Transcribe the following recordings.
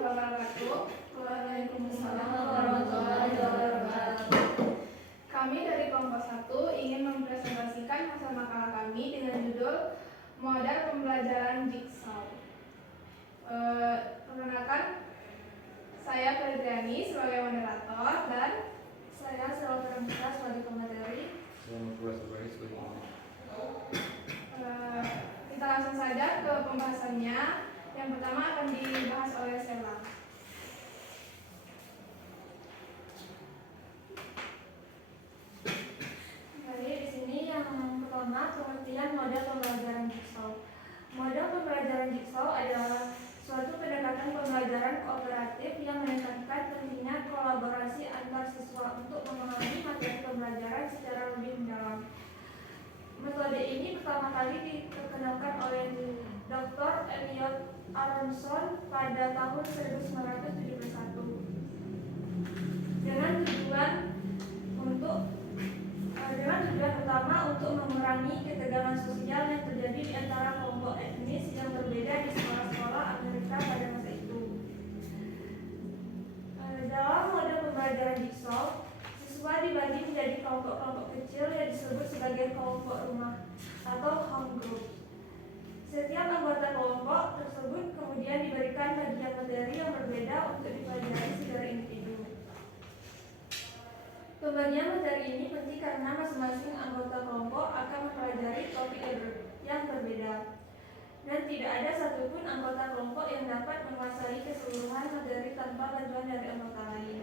wabarakatuh. Waalaikumsalam warahmatullahi wabarakatuh. Kami dari kelompok 1 ingin mempresentasikan hasil makalah kami dengan judul Model Pembelajaran Jigsaw. Perkenalkan, saya Ferdriani sebagai moderator dan Saya Selva Ramita sebagai pemateri. Kita langsung saja ke pembahasannya. Yang pertama akan dibahas oleh Sela. Jadi di sini yang pertama pengertian model pembelajaran jigsaw. Model pembelajaran jigsaw adalah suatu pendekatan pembelajaran kooperatif yang menekankan pentingnya kolaborasi antar siswa untuk memahami materi pembelajaran secara lebih mendalam. Metode ini pertama kali diperkenalkan oleh Dr. Elliot Aronson pada tahun 1971 dengan tujuan utama untuk mengurangi ketegangan sosial yang terjadi di antara kelompok etnis yang berbeda di sekolah-sekolah Amerika pada masa itu. Dalam model pembelajaran jigsaw, siswa dibagi menjadi kelompok-kelompok kecil yang disebut sebagai kelompok rumah atau home group. Setiap anggota kelompok tersebut kemudian diberikan bagian materi yang berbeda untuk dipelajari secara individu. Pembagian materi ini penting karena masing-masing anggota kelompok akan mempelajari topik yang berbeda, dan tidak ada satupun anggota kelompok yang dapat menguasai keseluruhan materi tanpa bantuan dari anggota lain.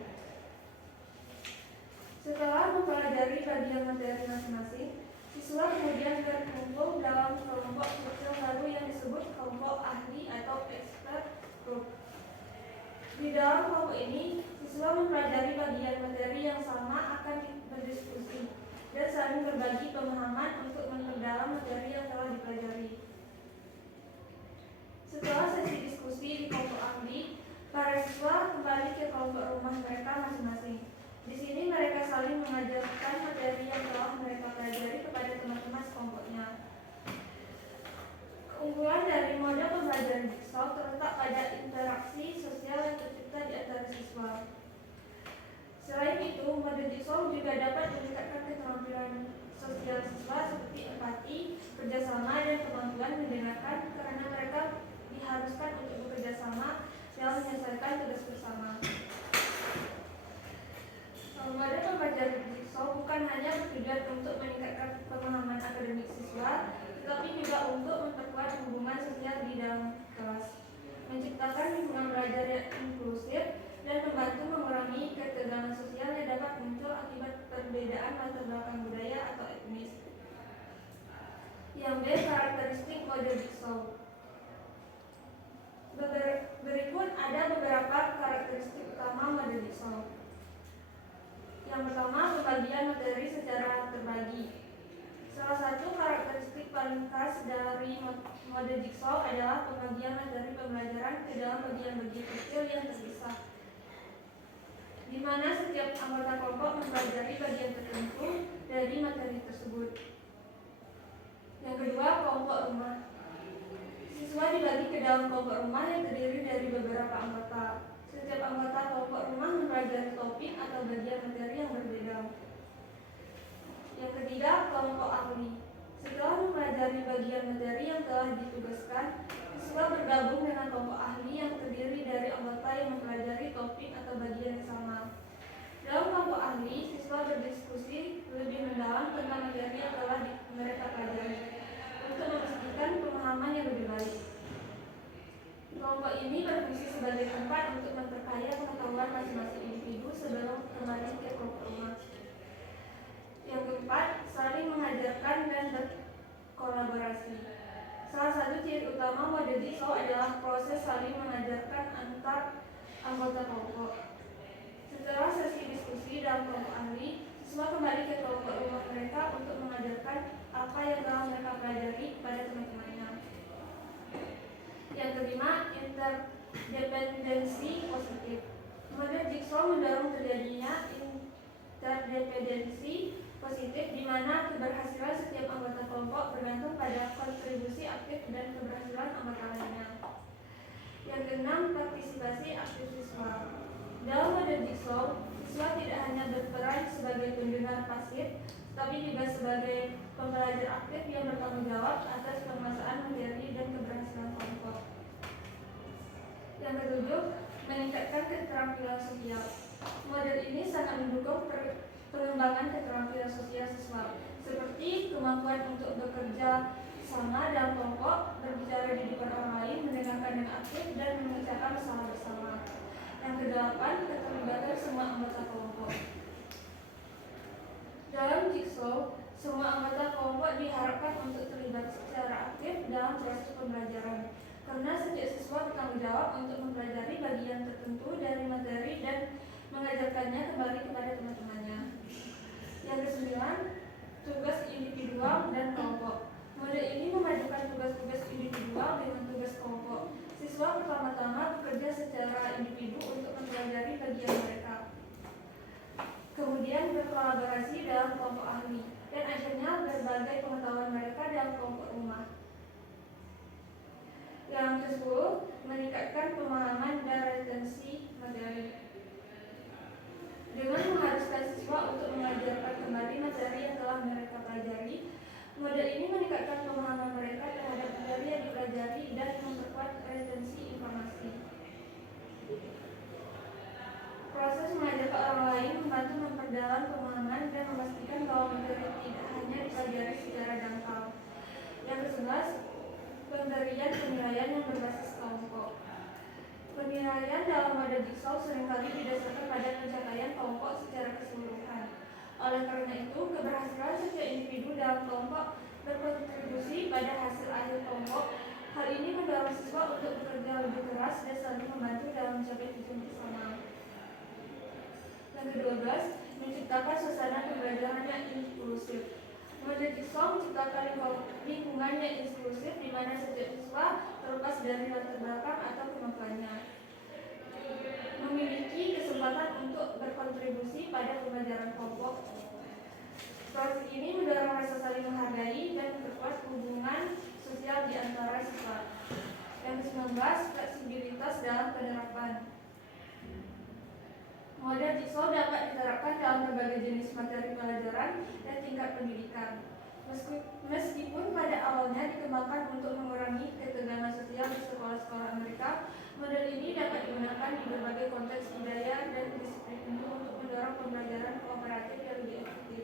Setelah mempelajari bagian materi masing-masing, siswa kemudian berkumpul dalam kelompok kecil baru yang disebut kelompok ahli atau expert group. Di dalam kelompok ini, siswa mempelajari bagian materi yang sama akan berdiskusi dan saling berbagi pemahaman untuk memperdalam materi yang telah dipelajari. Setelah sesi diskusi di kelompok ahli, para siswa kembali ke kelompok rumah mereka masing-masing. Di sini mereka saling mengajarkan materi yang telah mereka pelajari kepada teman-teman sekelompoknya. Keunggulan dari model pembelajaran jigsaw terletak pada interaksi sosial yang tercipta di antara siswa. Selain itu, model jigsaw juga dapat meningkatkan keterampilan sosial siswa seperti empati, kerjasama, dan kemampuan mendengarkan karena mereka diharuskan untuk bekerja sama dalam menyelesaikan tugas bersama. Model pembelajaran jigsaw bukan hanya bertujuan untuk meningkatkan pemahaman akademik siswa, tetapi juga untuk memperkuat hubungan sosial di dalam kelas, menciptakan lingkungan belajar yang inklusif, dan membantu mengurangi ketegangan sosial yang dapat muncul akibat perbedaan latar belakang budaya atau etnis. Yang B, karakteristik model jigsaw. Berikut ada beberapa karakteristik utama model jigsaw. Yang pertama, pembagian materi secara terbagi. Salah satu karakteristik paling khas dari model jigsaw adalah pembagian materi pembelajaran ke dalam bagian-bagian kecil yang terpisah, di mana setiap anggota kelompok mempelajari bagian tertentu dari materi tersebut. Yang kedua, kelompok rumah. Siswa dibagi ke dalam kelompok rumah yang terdiri dari beberapa anggota. Setiap anggota kelompok rumah mempelajari topik atau bagian materi yang berbeda. Yang ketiga, kelompok ahli. Setelah mempelajari bagian materi yang telah ditugaskan, siswa bergabung dengan kelompok ahli yang terdiri dari anggota yang mempelajari topik atau bagian yang sama. Dalam kelompok ahli, siswa berdiskusi lebih mendalam tentang materi yang telah mereka pelajari untuk memastikan pemahaman yang lebih baik. Kelompok ini berfungsi sebagai tempat untuk memperkaya pengetahuan masing-masing individu sebelum kembali ke kelompok rumah. Yang keempat, saling mengajarkan dan berkolaborasi. Salah satu ciri utama model jigsaw adalah proses saling mengajarkan antar anggota kelompok. Setelah sesi diskusi dalam kelompok ahli, siswa kembali ke kelompok rumah mereka untuk mengajarkan apa yang telah mereka pelajari kepada teman-temannya. Yang kelima, interdependensi positif. Model jigsaw mendorong terjadinya interdependensi positif di mana keberhasilan setiap anggota kelompok bergantung pada kontribusi aktif dan keberhasilan anggota lainnya. Yang Yang keenam, partisipasi aktif siswa. Dalam model jigsaw, siswa tidak hanya berperan sebagai pendengar pasif, tapi juga sebagai pembelajar aktif yang bertanggung jawab atas penguasaan materi dan keberhasilan kelompok. Yang ketujuh, meningkatkan keterampilan sosial. Model ini sangat mendukung pengembangan keterampilan sosial siswa, seperti kemampuan untuk bekerja sama dalam kelompok, berbicara di depan orang lain, mendengarkan dengan aktif, dan mengerjakan masalah bersama. Yang kedelapan, keterlibatan semua anggota kelompok. Dalam jigsaw, semua anggota kelompok diharapkan untuk terlibat secara aktif dalam proses pembelajaran, karena setiap siswa bertanggung jawab untuk mempelajari bagian tertentu dari materi dan mengajarkannya kembali kepada teman-temannya. Yang kesembilan, tugas individual dan kelompok. Model ini memadukan tugas-tugas individual dengan tugas kelompok. Siswa pertama-tama bekerja secara individu untuk mempelajari bagian mereka, kemudian berkolaborasi dalam kelompok ahli, dan akhirnya berbagai pengetahuan mereka dalam kelompok rumah. Yang ke-10, meningkatkan pemahaman dan retensi materi. Dengan mengharuskan siswa untuk mengajarkan kembali materi yang telah mereka pelajari, model ini meningkatkan pemahaman mereka terhadap materi yang dipelajari dan memperkuat retensi informasi. Proses mengajar ke orang lain membantu memperdalam pemahaman dan memastikan bahwa materi tidak hanya dipelajari secara dangkal. Yang ke-11, pemberian penilaian yang berbasis kelompok. Penilaian dalam model jigsaw seringkali didasarkan pada pencapaian kelompok secara keseluruhan. Oleh karena itu, keberhasilan setiap individu dalam kelompok berkontribusi pada hasil akhir kelompok. Hal ini mendorong siswa untuk bekerja lebih keras dan saling membantu dalam mencapai tujuan bersama. Yang ke-12, menciptakan suasana pembelajaran yang inklusif. Model jigsaw menciptakan lingkungan yang inklusif di mana setiap siswa, terlepas dari latar belakang atau kemampuannya, memiliki kesempatan untuk berkontribusi pada pembelajaran kelompok. Proses ini mendorong rasa saling menghargai dan memperkuat hubungan sosial di antara siswa. Yang ke-19, fleksibilitas dalam penerapan. Model jigsaw dapat diterapkan dalam berbagai jenis materi pelajaran dan tingkat pendidikan. Meskipun pada awalnya dikembangkan untuk mengurangi ketegangan sosial di sekolah-sekolah Amerika, model ini dapat digunakan di berbagai konteks budaya dan disiplin untuk mendorong pembelajaran kooperatif yang lebih efektif.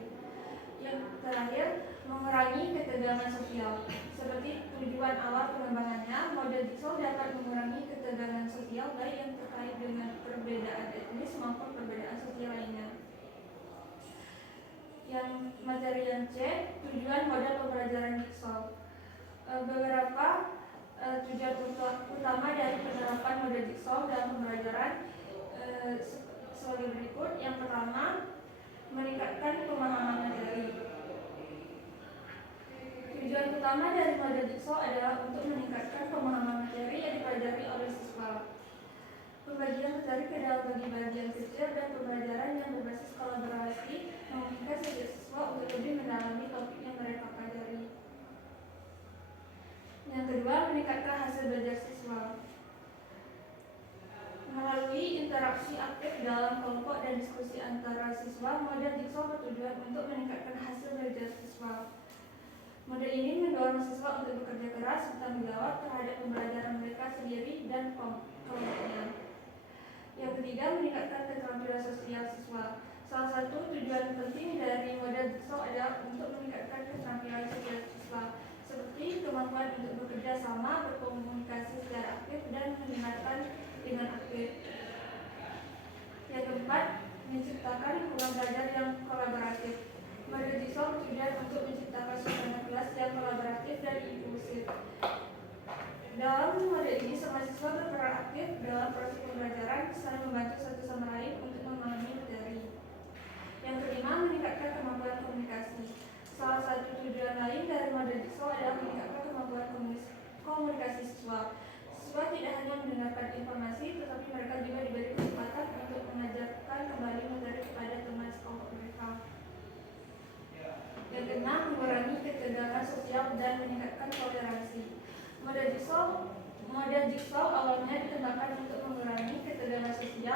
Yang terakhir, mengurangi ketegangan sosial. Seperti tujuan awal pengembangannya, model jigsaw dapat mengurangi ketegangan sosial baik yang terkait dengan perbedaan etnis maupun perbedaan sosial lainnya. Yang materi yang C, tujuan model pembelajaran jigsaw. Beberapa tujuan utama dari penerapan model jigsaw dalam pembelajaran sebagai berikut. Yang pertama, meningkatkan pemahaman materi. Tujuan utama dari model jigsaw adalah untuk meningkatkan pemahaman materi yang dipelajari oleh siswa. Pembagian materi ke dalam bagian kecil dan pembelajaran yang berbasis kolaborasi memungkinkan setiap siswa untuk lebih mendalami topik yang mereka pelajari. Yang kedua, meningkatkan hasil belajar siswa. Melalui interaksi aktif dalam kelompok dan diskusi antara siswa, model jigsaw bertujuan untuk meningkatkan hasil belajar siswa. Model ini mendorong siswa untuk bekerja keras, bertanggung jawab terhadap pembelajaran mereka sendiri dan kelompoknya. Yang ketiga, meningkatkan keterampilan sosial siswa. Salah satu tujuan penting dari model jigsaw adalah untuk meningkatkan keterampilan sosial siswa, seperti kemampuan untuk bekerja sama, berkomunikasi secara aktif, dan mendengarkan dengan aktif. Yang keempat, menciptakan lingkungan belajar yang kolaboratif. Model jigsaw bertujuan untuk menciptakan suasana kelas yang kolaboratif dan inklusif. Dalam model ini, semua siswa berperan aktif dalam proses pembelajaran, saling membantu satu sama lain untuk memahami materi. Yang kelima, meningkatkan kemampuan komunikasi. Salah satu tujuan lain dari model jigsaw adalah meningkatkan kemampuan komunikasi siswa. Siswa tidak hanya mendengarkan informasi, tetapi mereka juga diberi kesempatan untuk mengajarkan kembali materi kepada teman sekelompok mereka. Yang keenam, mengurangi ketegangan sosial dan meningkatkan toleransi. Model jigsaw awalnya dikembangkan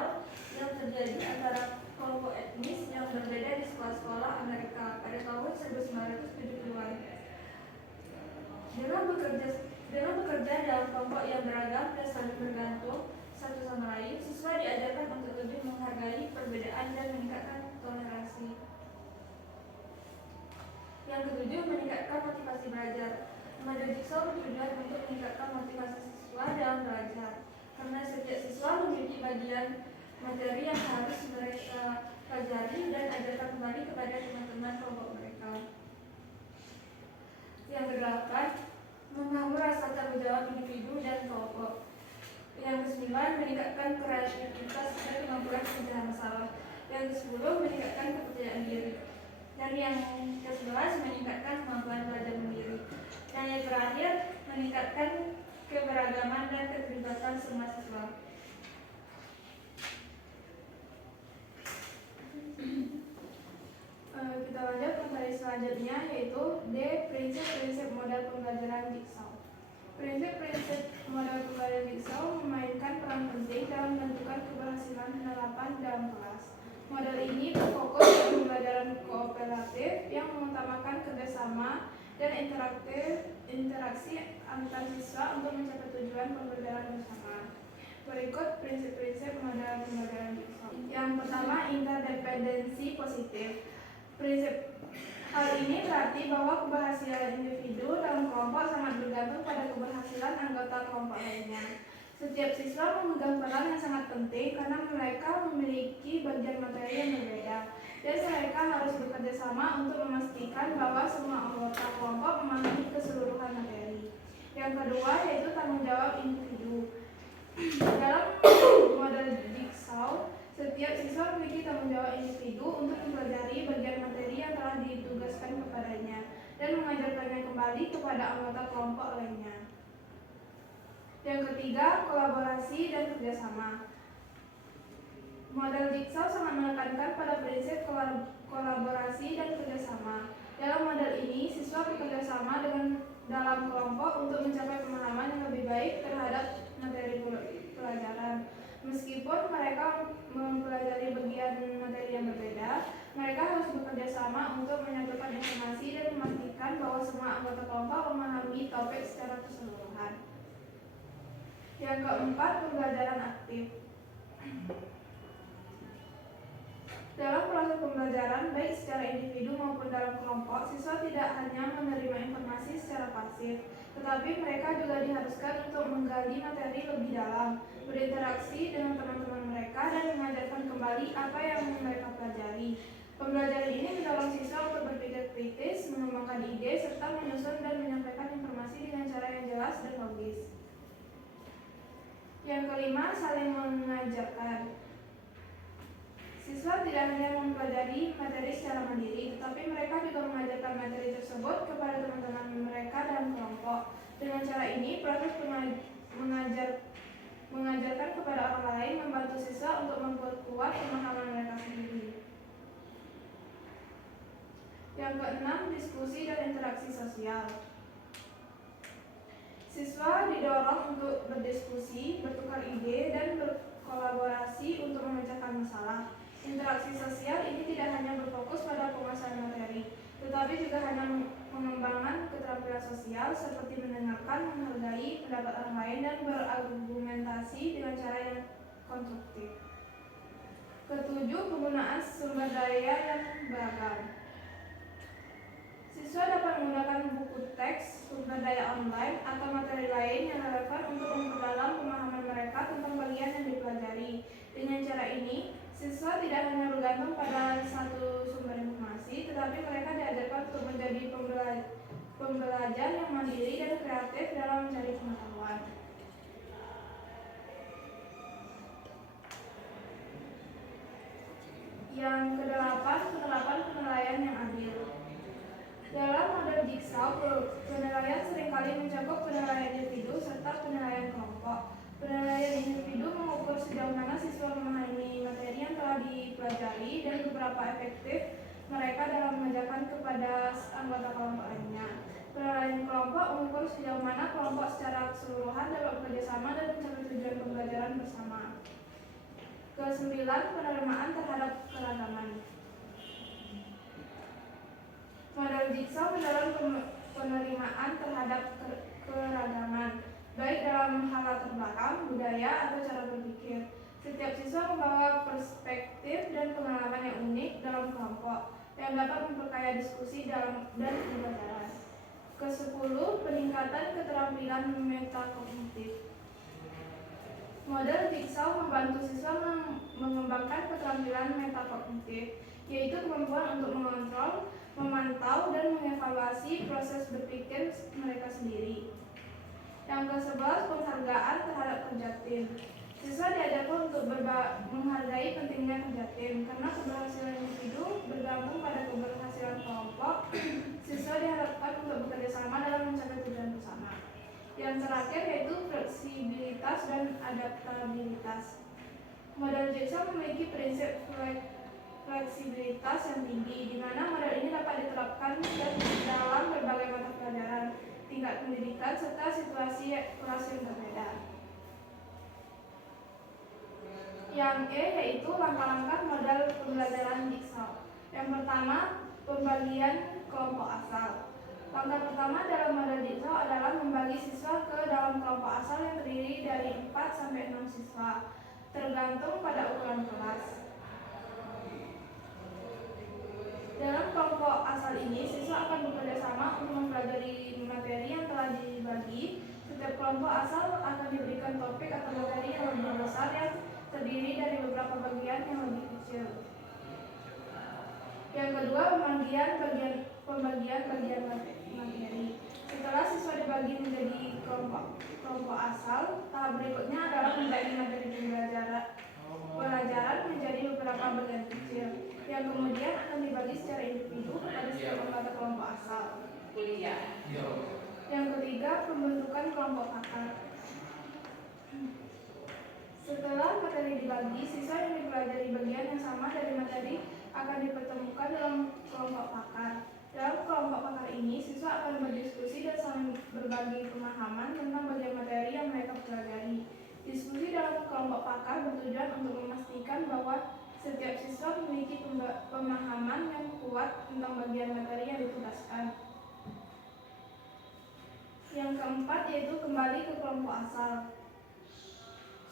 sosial yang terjadi antara kelompok etnis yang berbeda di sekolah-sekolah Amerika pada tahun 1970-an. Dengan bekerja dalam kelompok yang beragam dan saling bergantung satu sama lain, siswa diajarkan untuk lebih menghargai perbedaan dan meningkatkan toleransi. Yang ketujuh, meningkatkan motivasi belajar. Model Jigsaw bertujuan untuk meningkatkan motivasi siswa dalam belajar, karena setiap siswa memiliki bagian materi yang harus mereka pelajari dan ajarkan kembali kepada teman-teman kelompok mereka. Yang kedelapan, membangun rasa tanggung jawab individu dan kelompok. Yang kesembilan, meningkatkan kreativitas dan kemampuan pencerahan masalah. Yang kesepuluh, meningkatkan kepercayaan diri. Dan yang ke-11, meningkatkan kemampuan belajar mandiri. Dan yang terakhir, meningkatkan keberagaman dan keterlibatan semua siswa. Kita lanjut materi selanjutnya, yaitu D. Prinsip-prinsip model pembelajaran Jigsaw. Prinsip-prinsip model pembelajaran Jigsaw memainkan peran penting dalam menentukan keberhasilan penerapan dalam kelas. Model ini berfokus pada pembelajaran kooperatif yang mengutamakan kerjasama dan interaksi antar siswa untuk mencapai tujuan pembelajaran bersama. Berikut prinsip-prinsip model pembelajaran Jigsaw. Yang pertama, interdependensi positif. Prinsip hal ini berarti bahwa keberhasilan individu dalam kelompok sangat bergantung pada keberhasilan anggota kelompok lainnya. Setiap siswa memegang peran yang sangat penting karena mereka memiliki bagian materi yang berbeda, dan mereka harus bekerja sama untuk memastikan bahwa semua anggota kelompok memahami keseluruhan materi. Yang kedua, yaitu tanggung jawab individu. Dalam model Jigsaw, setiap siswa memiliki tanggung jawab individu untuk mempelajari bagian materi yang telah ditugaskan kepadanya dan mengajarkannya kembali kepada anggota kelompok lainnya. Yang ketiga, kolaborasi dan kerjasama. Model Jigsaw sangat menekankan pada prinsip kolaborasi dan kerjasama. Dalam model ini, siswa bekerja sama dalam kelompok untuk mencapai pemahaman yang lebih baik terhadap materi pelajaran. Meskipun mereka mempelajari bagian materi yang berbeda, mereka harus bekerja sama untuk menyatukan informasi dan memastikan bahwa semua anggota kelompok memahami topik secara keseluruhan. Yang keempat, pembelajaran aktif. Dalam proses pembelajaran, baik secara individu maupun dalam kelompok, siswa tidak hanya menerima informasi secara pasif, tetapi mereka juga diharuskan untuk menggali materi lebih dalam, berinteraksi dengan teman-teman mereka, dan mengajarkan kembali apa yang mereka pelajari. Pembelajaran ini mendorong siswa untuk berpikir kritis, mengembangkan ide, serta menyusun dan menyampaikan informasi dengan cara yang jelas dan logis. Yang kelima, saling mengajarkan. Siswa tidak hanya mempelajari materi secara mandiri, tetapi mereka juga mengajarkan materi tersebut kepada teman-teman mereka dalam kelompok. Dengan cara ini, proses mengajarkan kepada orang lain membantu siswa untuk memperkuat pemahaman mereka sendiri. Yang keenam, diskusi dan interaksi sosial. Siswa didorong untuk berdiskusi, bertukar ide, dan berkolaborasi untuk memecahkan masalah. Interaksi sosial ini tidak hanya berfokus pada penguasaan materi, tetapi juga hanya mengembangkan keterampilan sosial seperti mendengarkan, menghargai pendapat orang lain, dan berargumentasi dengan cara yang konstruktif. Ketujuh, penggunaan sumber daya yang beragam. Siswa dapat menggunakan buku teks, sumber daya online, atau materi lain yang relevan untuk memperdalam pemahaman mereka tentang bagian yang dipelajari. Dengan cara ini, siswa tidak hanya bergantung pada satu sumber informasi, tetapi mereka diajarkan untuk menjadi pembelajar yang mandiri dan kreatif dalam mencari pengetahuan. Yang kedelapan, penerapan penilaian yang adil. Dalam model Jigsaw, penilaian seringkali mencakup penilaian individu serta penilaian kelompok. Penilaian individu mengukur sejauh mana siswa memahami materi yang telah dipelajari dan seberapa efektif mereka dalam mengajarkan kepada anggota kelompok lainnya. Penilaian kelompok mengukur sejauh mana kelompok secara keseluruhan dapat bekerja sama dan mencapai tujuan pembelajaran bersama. Kesembilan, penerimaan terhadap keragaman. Model jigsaw mendorong penerimaan terhadap keragaman, baik dalam hal latar belakang, budaya, atau cara berpikir. Setiap siswa membawa perspektif dan pengalaman yang unik dalam kelompok yang dapat memperkaya diskusi dan pembelajaran. Kesepuluh, peningkatan keterampilan metakognitif. Model jigsaw membantu siswa mengembangkan keterampilan metakognitif, yaitu kemampuan untuk mengontrol, memantau, dan mengevaluasi proses berpikir mereka sendiri. Yang ke-11, penghargaan terhadap kerja tim. Siswa diajarkan untuk menghargai pentingnya kerja tim, karena keberhasilan individu bergantung pada keberhasilan kelompok. Siswa diharapkan untuk bekerja sama dalam mencapai tujuan bersama. Yang terakhir yaitu fleksibilitas dan adaptabilitas. Model jigsaw memiliki prinsip fleksibilitas yang tinggi, di mana model ini dapat diterapkan dalam berbagai mata pelajaran, tingkat pendidikan, serta situasi kelas yang berbeda. Yang E yaitu langkah-langkah model pembelajaran jigsaw. Yang pertama, pembagian kelompok asal. Langkah pertama dalam model jigsaw adalah membagi siswa ke dalam kelompok asal yang terdiri dari 4 sampai 6 siswa, tergantung pada ukuran kelas. Dalam kelompok asal ini, siswa akan bekerja sama untuk mempelajari materi yang telah dibagi. Setiap kelompok asal akan diberikan topik atau materi yang lebih besar yang terdiri dari beberapa bagian yang lebih kecil. Yang kedua, pembagian bagian materi. Setelah siswa dibagi menjadi kelompok asal, tahap berikutnya adalah membagi materi pelajaran menjadi beberapa bagian kecil, yang kemudian akan dibagi secara individu kepada setiap anggota kelompok asal. Yang ketiga, pembentukan kelompok pakar. Setelah materi dibagi, siswa yang dipelajari bagian yang sama dari materi akan dipertemukan dalam kelompok pakar. Dalam kelompok pakar ini, siswa akan berdiskusi dan saling berbagi pemahaman tentang bagian materi yang mereka pelajari. Diskusi dalam kelompok pakar bertujuan untuk memastikan bahwa setiap siswa memiliki pemahaman yang kuat tentang bagian materi yang ditugaskan. Yang keempat yaitu kembali ke kelompok asal.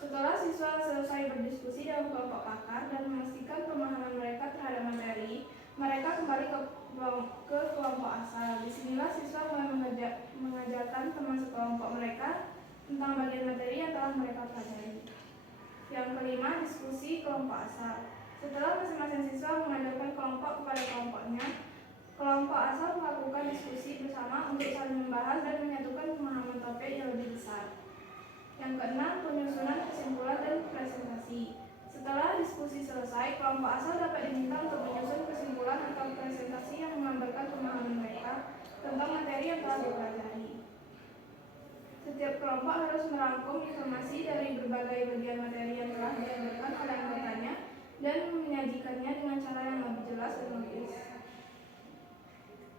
Setelah siswa selesai berdiskusi dalam kelompok pakar dan memastikan pemahaman mereka terhadap materi, mereka kembali ke kelompok asal. Disinilah siswa mulai mengajarkan teman sekelompok mereka tentang bagian materi yang telah mereka pelajari. Yang kelima, diskusi kelompok asal. Setelah masing-masing siswa mengajarkan kelompok kepada kelompoknya, kelompok asal melakukan diskusi bersama untuk saling membahas dan menyatukan pemahaman topik yang lebih besar. Yang keenam, penyusunan kesimpulan dan presentasi. Setelah diskusi selesai, kelompok asal dapat diminta untuk menyusun kesimpulan atau presentasi yang menggambarkan pemahaman mereka tentang materi yang telah dipelajari. Setiap kelompok harus merangkum informasi dari berbagai bagian materi yang telah diajarkan oleh anggotanya dan menyajikannya dengan cara yang lebih jelas dan logis.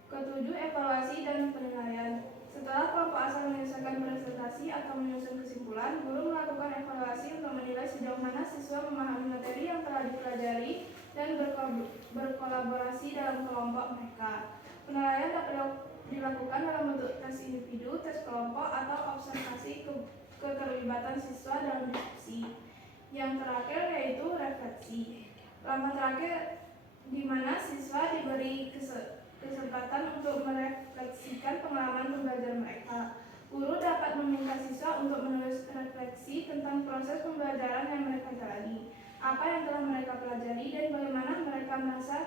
Ketujuh, evaluasi dan penilaian. Setelah kelompok asal menyelesaikan presentasi atau menyusun kesimpulan, guru melakukan evaluasi untuk menilai sejauh mana siswa memahami materi yang telah dipelajari dan berkolaborasi dalam kelompok mereka. Penilaian dapat dilakukan dalam bentuk tes individu, tes kelompok, atau observasi keterlibatan siswa dalam diskusi. Yang terakhir yaitu refleksi. Langkah terakhir di mana siswa diberi kesempatan untuk merefleksikan pengalaman pembelajaran mereka. Guru dapat meminta siswa untuk menulis refleksi tentang proses pembelajaran yang mereka jalani, apa yang telah mereka pelajari, dan bagaimana mereka merasa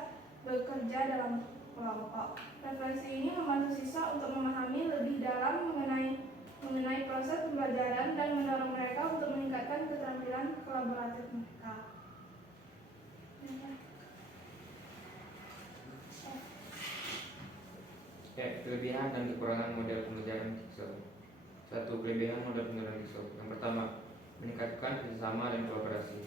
bekerja dalam kelompok. Refleksi ini membantu siswa untuk memahami lebih dalam mengenai proses pembelajaran dan mendorong mereka untuk meningkatkan keterampilan kolaboratif mereka. Kelebihan dan kekurangan model pembelajaran jigsaw. 1. Kelebihan model pembelajaran jigsaw. Yang pertama, meningkatkan kerjasama dan kolaborasi.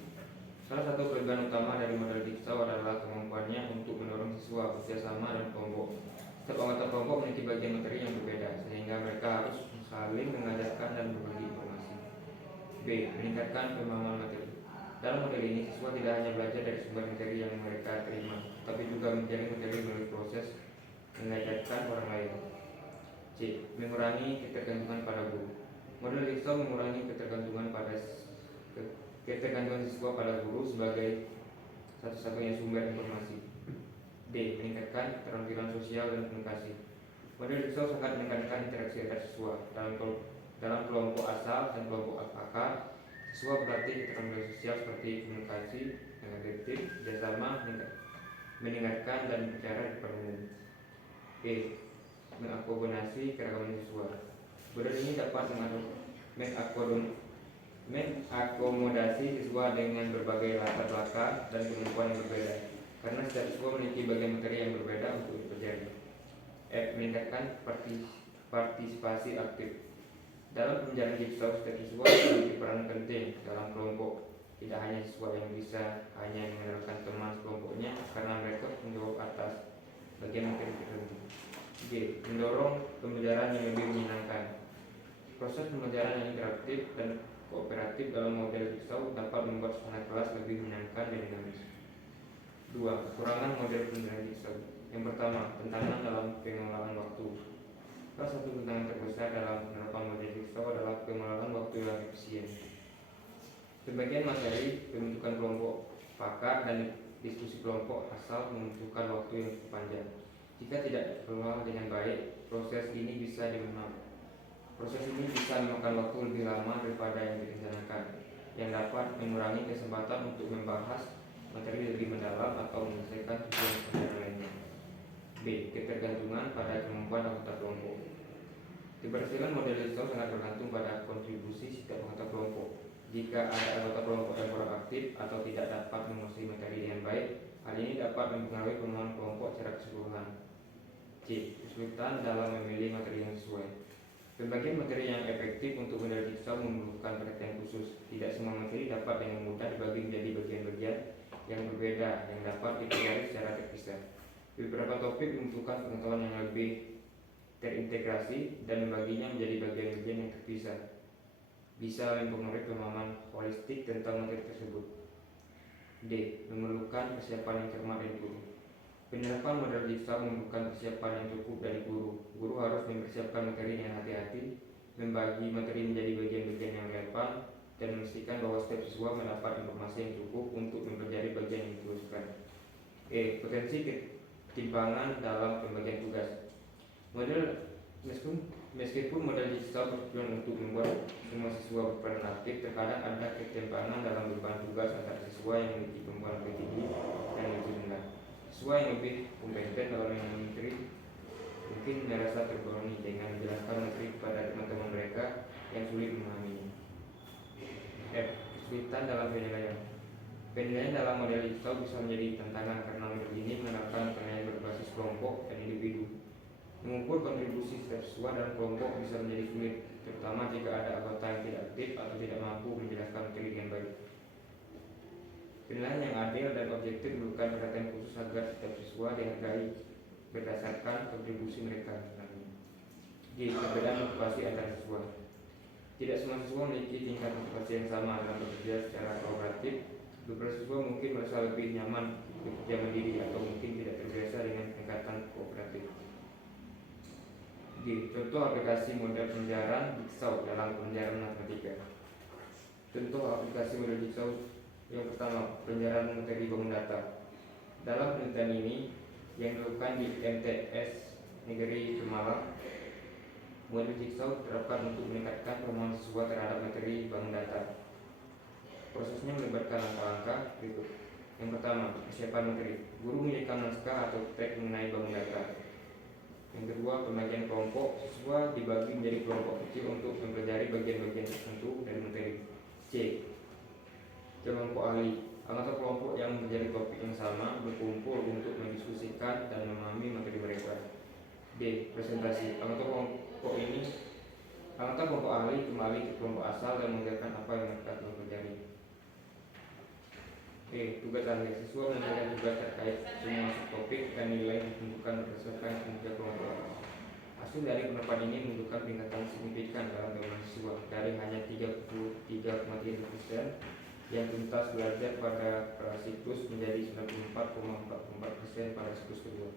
Salah satu kelebihan utama dari model jigsaw adalah kemampuannya untuk mendorong siswa bekerjasama dan kelompok. Setiap anggota kelompok memiliki bagian materi yang berbeda, sehingga mereka harus saling mengajarkan dan berbagi informasi. B. Meningkatkan pemahaman materi. Dalam model ini, siswa tidak hanya belajar dari sumber materi yang mereka terima, tapi juga mencari materi melalui proses mengajarkan orang lain. C. Mengurangi ketergantungan pada guru. Model Jigsaw mengurangi ketergantungan siswa pada guru sebagai satu-satunya sumber informasi. D. Meningkatkan keterampilan sosial dan komunikasi. Model Jigsaw sangat meningkatkan interaksi antar siswa. Dalam kelompok asal dan kelompok akar, siswa berlatih keterampilan sosial seperti komunikasi dengan tertib, kerjasama, mendengarkan dan bicara di depan umum. E. Mengakomodasi keragaman siswa. Model ini dapat mengakomodasi siswa dengan berbagai latar belakang dan kemampuan yang berbeda, karena setiap siswa memiliki bagian materi yang berbeda untuk dipelajari. F. Meningkatkan partisipasi aktif. Dalam pembelajaran Jigsaw, setiap siswa memiliki peran penting dalam kelompok. Tidak hanya siswa yang bisa hanya mengandalkan teman kelompoknya karena mereka menjawab atas bagian materi tertentu. G. Mendorong pembelajaran yang lebih menyenangkan. Proses pembelajaran yang interaktif dan kooperatif dalam model Jigsaw dapat membuat suasana kelas lebih menyenangkan dan dinamis. 2. Kekurangan model pembelajaran Jigsaw. Yang pertama, tantangan dalam pengelolaan waktu. Salah satu tantangan terbesar dalam penerapan model Jigsaw adalah pengelolaan waktu yang efisien. Sebagian materi, pembentukan kelompok pakar dan diskusi kelompok asal membutuhkan waktu yang cukup panjang. Jika tidak dikelola dengan baik, proses ini bisa memakan waktu lebih lama daripada yang direncanakan, yang dapat mengurangi kesempatan untuk membahas materi lebih mendalam atau menyelesaikan tujuan pelajaran lainnya. B. Ketergantungan pada kemampuan anggota kelompok. Keberhasilan model Jigsaw sangat bergantung pada kontribusi setiap anggota kelompok. Jika ada anggota kelompok yang kurang aktif atau tidak dapat menguasai materi dengan baik, hal ini dapat mempengaruhi pemahaman kelompok secara keseluruhan. C. Kesulitan dalam memilih materi yang sesuai. Pembagian materi yang efektif untuk model Jigsaw memerlukan perhatian khusus. Tidak semua materi dapat dengan mudah dibagi menjadi bagian-bagian yang berbeda yang dapat dipelajari secara terpisah. Beberapa topik membutuhkan pengetahuan yang lebih terintegrasi, dan membaginya menjadi bagian-bagian yang terpisah bisa mempengaruhi pemahaman holistik tentang materi tersebut. D. Memerlukan persiapan yang cermat dari guru. Penerapan model Jigsaw memerlukan persiapan yang cukup dari guru. Guru harus mempersiapkan materi dengan hati-hati, membagi materi menjadi bagian-bagian yang relevan, dan memastikan bahwa setiap siswa mendapat informasi yang cukup untuk mempelajari bagian yang ditugaskan. E. Potensi ketimpangan dalam pembagian tugas. Meskipun model Jigsaw bertujuan untuk membuat semua siswa berperan aktif, terkadang ada ketimpangan dalam beban tugas antara siswa yang memiliki kemampuan lebih tinggi dan lebih rendah. Siswa yang lebih kompeten dalam materi mungkin merasa terbebani dengan menjelaskan materi kepada teman-teman mereka yang sulit memahaminya. F. Kesulitan dalam penilaian. Penilaian dalam model Jigsaw bisa menjadi tantangan karena model ini menggunakan penilaian berbasis kelompok dan individu. Mengukur kontribusi setiap siswa dalam kelompok bisa menjadi sulit, terutama jika ada anggota yang tidak aktif atau tidak mampu menjelaskan materi dengan baik. Penilaian yang adil dan objektif memerlukan perhatian khusus agar setiap siswa dihargai berdasarkan kontribusi mereka. G. Perbedaan motivasi antar siswa. Tidak semua siswa memiliki tingkat motivasi yang sama dalam bekerja secara kolaboratif. Beberapa siswa mungkin merasa lebih nyaman bekerja mandiri atau mungkin tidak terbiasa dengan pendekatan kooperatif. D. Contoh aplikasi model pembelajaran Jigsaw dalam pembelajaran matematika. Contoh aplikasi model Jigsaw yang pertama, pembelajaran materi bangun data. Dalam penelitian ini yang dilakukan di MTS Negeri Pemalang, model Jigsaw diterapkan untuk meningkatkan pemahaman siswa terhadap materi bangun data. Prosesnya melibatkan langkah-langkah berikut. Yang pertama, persiapan materi. Guru menyediakan naskah atau teks mengenai bangun data. Yang kedua, pembagian kelompok. Siswa dibagi menjadi kelompok kecil untuk mempelajari bagian-bagian tertentu dari materi. C. Kelompok ahli. Anggota kelompok yang menjadi topik yang sama berkumpul untuk mendiskusikan dan memahami materi mereka. D. Presentasi. Anggota kelompok ahli kembali ke kelompok asal dan mengajarkan apa yang mereka telah pelajari. E. Tugas ahli. Siswa mengerjakan tugas terkait semua topik dan nilai ditentukan berdasarkan kinerja kelompok. Hasil dari penerapan ini menunjukkan peningkatan signifikan dalam pemahaman siswa dari hanya 33,3% yang tuntas belajar pada siklus menjadi 94,44% pada siklus kedua.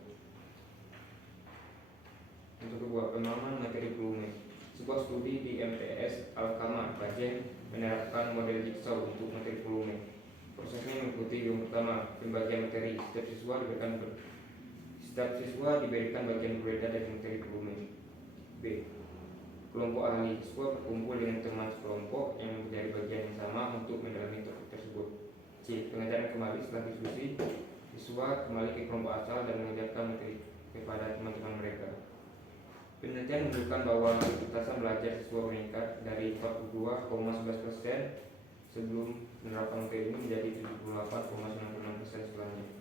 Untuk kedua, pemahaman materi volume. Sebuah studi di MTS Alkama, Aceh menerapkan model jigsaw untuk materi volume. Prosesnya mengikuti yang pertama, pembagian materi. Setiap siswa diberikan bagian berbeda dari materi volume. B. Kelompok ahli. Siswa berkumpul dengan teman sekelompok yang menjadi bagian yang sama untuk mendalami topik tersebut. C. Pengajaran kembali setelah diskusi. Siswa kembali ke kelompok asal dan mengajarkan materi kepada teman-teman mereka. Penelitian menunjukkan bahwa kecerdasan belajar siswa meningkat dari 42,11% sebelum penerapan materi ini menjadi 78,96% setelahnya.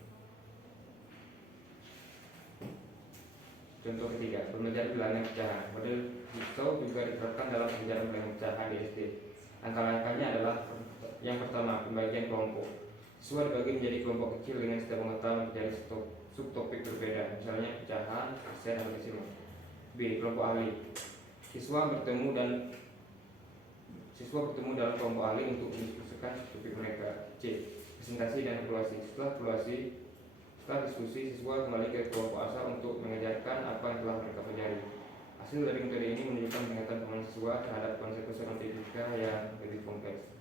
Contoh ketiga, pembelajaran bilangan pecahan. Model jigsaw juga diterapkan dalam pembelajaran bilangan pecahan di SD. Langkah-langkahnya adalah yang pertama, pembagian kelompok. Siswa dibagi menjadi kelompok kecil dengan setiap anggota menjadi subtopik berbeda, misalnya pecahan, persen, dan desimal. B. Kelompok ahli. Siswa bertemu dalam kelompok ahli untuk mendiskusikan topik mereka. C. Presentasi dan evaluasi. Setelah diskusi, siswa kembali ke kelompok asal untuk mengajarkan apa yang telah mereka pelajari. Hasil dari metode ini menunjukkan peningkatan pemahaman siswa terhadap konsep matematika yang lebih kompleks.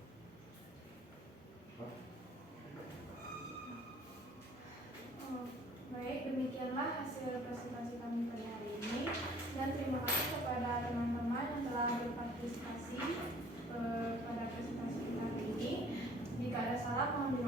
Baik, demikianlah hasil presentasi kami pada hari ini, dan terima kasih kepada teman-teman yang telah berpartisipasi pada presentasi kita hari ini. Jika ada salah, mohon